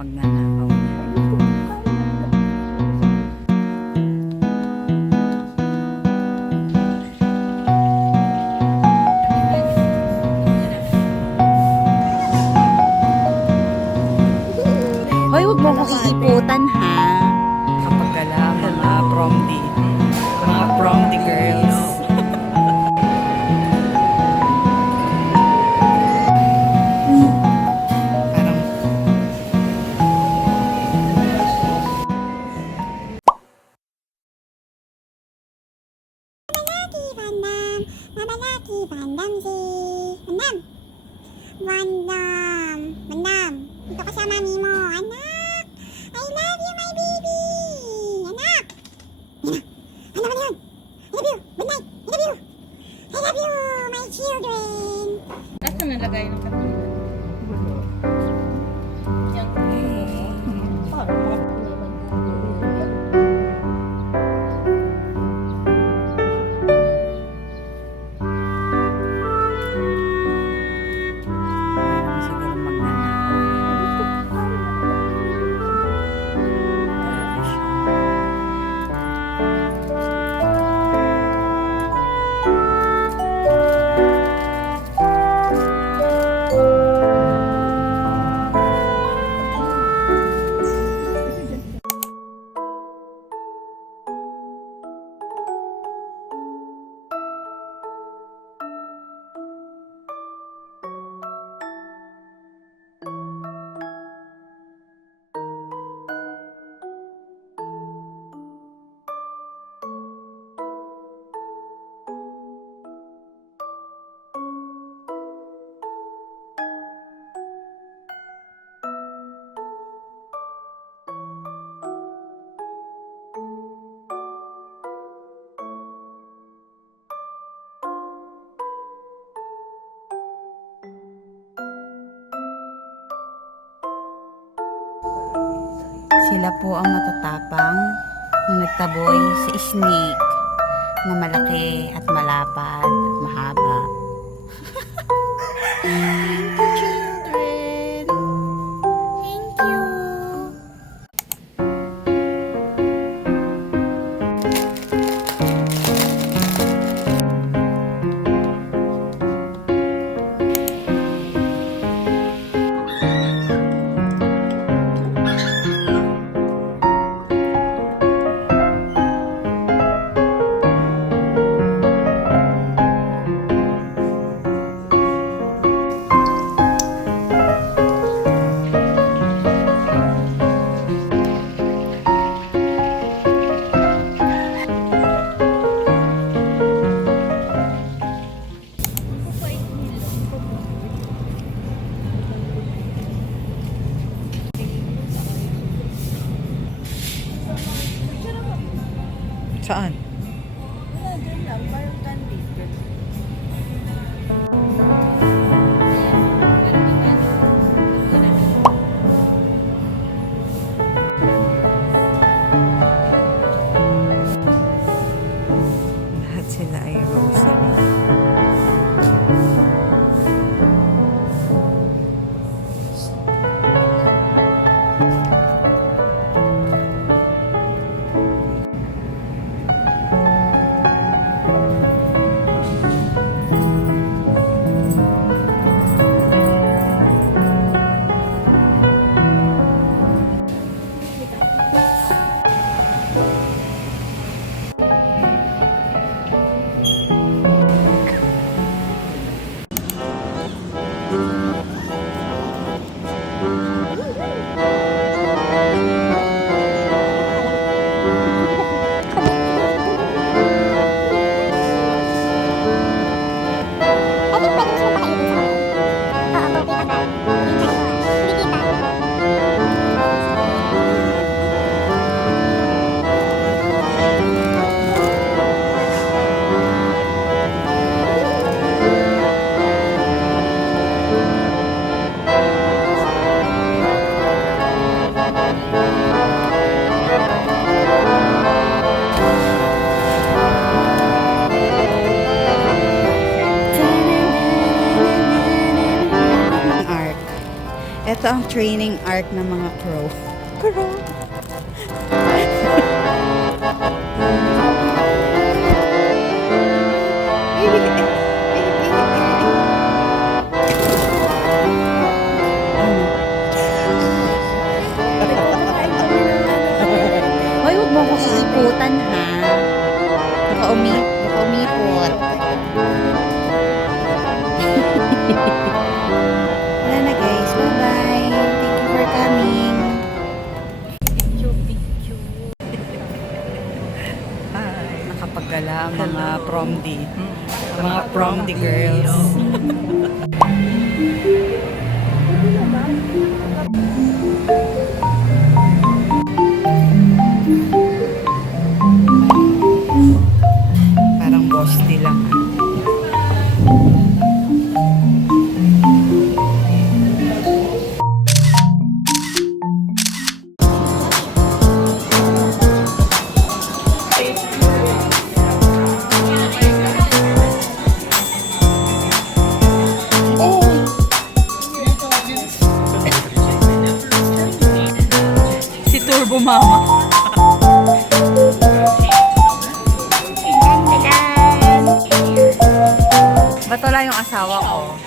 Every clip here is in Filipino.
magnanakaw. Hoy, huwag mo ko iiputan ha. Kapag gala, mga prom girls. Bandam. Ito ka sa mami mo. Anak! I love you, my baby! Anak! Ano ba yun? I love you! Good night! I love you! I love you, my children! Asa nalagay ng katulad? Yan. Siguro magnanakaw. Sila po ang matatapang na nagtaboy sa snake na malaki at malapad at mahaba. Thank you, children. Thank you. Saan? Wala, dyan lang. Parang candy. Lahat sila ay rosary. ang training arc ng mga crow. Crow. Hoy, huwag mo akong iikutan, ha? Baka umipot. Wala na, guys. Bye-bye. Thank you for coming. Nakapagala ang mga prom-D. Mga prom-D girls. Parang boss lang. Si Turbo Mama. Ba't wala yung asawa ko?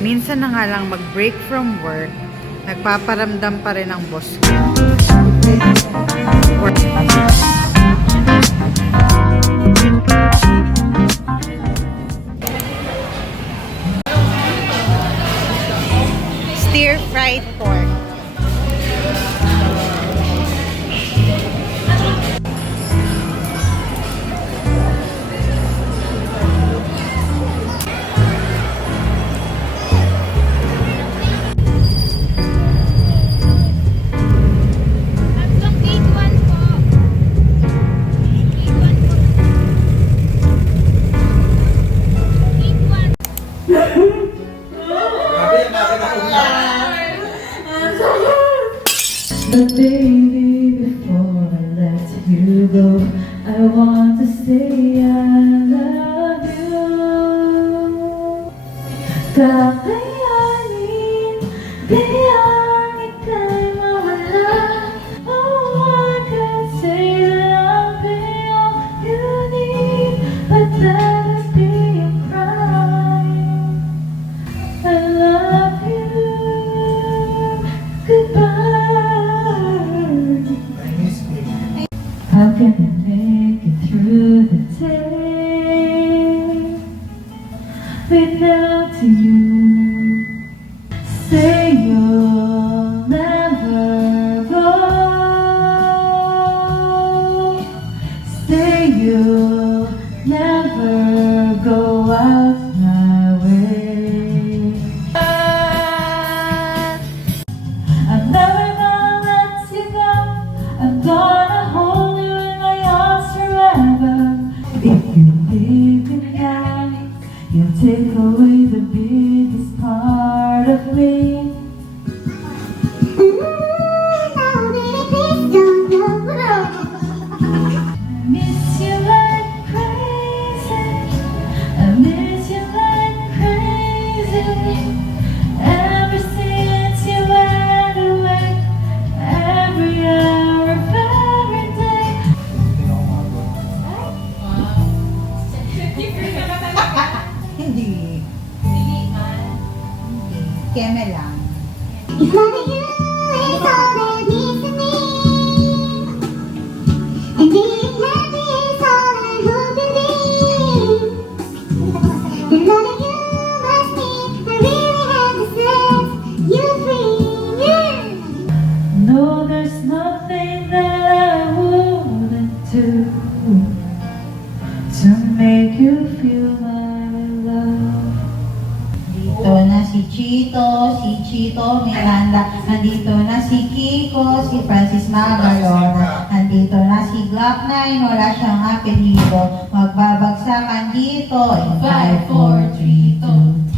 Minsan na nga lang mag-break from work, nagpaparamdam pa rin ang boss ko. Stir-fried pork. But baby, before I let you go, I want to say I love you. Kakayanin, kayang ika'y mawala. Oh, I can say that I'll be all you need, but that would be a crime. I love you. Goodbye. How can we make it through the day without you? Say you'll never go. Say you'll never go out my way. I'm never gonna let you go. I'm gonna hold you in my arms forever. If you leave me now, you'll take away the biggest part of me. I miss you like crazy. I miss you like crazy. Ever since you went away, every hour of every day. Hindi. Chito Miranda. Nandito na si Kiko, si Francis Magarona. Nandito na si Glock 9, wala siyang apelido. Magbabagsakan dito in 5, 4, 3, 2.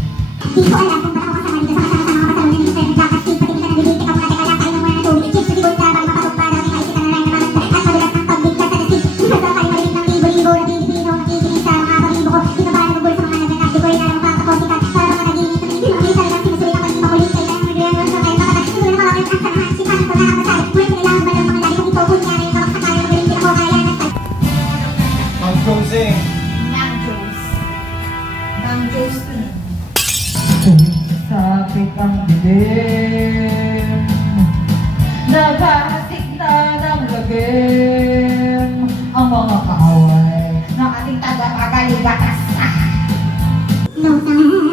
Di ko alam kung baka kasama dito sa mga patalon na hindi pwede kasi pati kita nabibig ikaw mga teka lang tayo ng mga tubig chips sa tibod ka bago mapasok pa daw di makikita na lang naman at padulas ng pagbigkas sa dasig basta tayo maliit ng libo-libo na Pilipino nakikinig sa mga pag-ibo ko di ka ba nagugol sa mga naganap di ko rin alam kung ako sikat para mga nagingit na hindi mga talagang sinusulit ako hindi makulit kaya tayo mag-reaction sa kayo makatak hindi na makakit ang samahan si paano ko nakakasali ngunit kailangan ba ng mga lagi kong ito kunyari yung kamakasakali magaling din ako kaya nagtag Mang Jose. Mang Jules. Mang Jules to na. Sakit ang dilim, naghahatik na ng lagim ang mga kaaway ng ating tagapagaligatas. No time.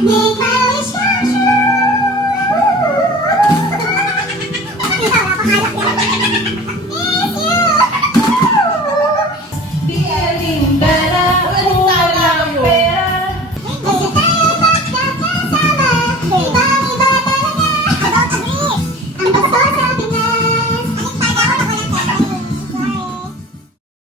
Make my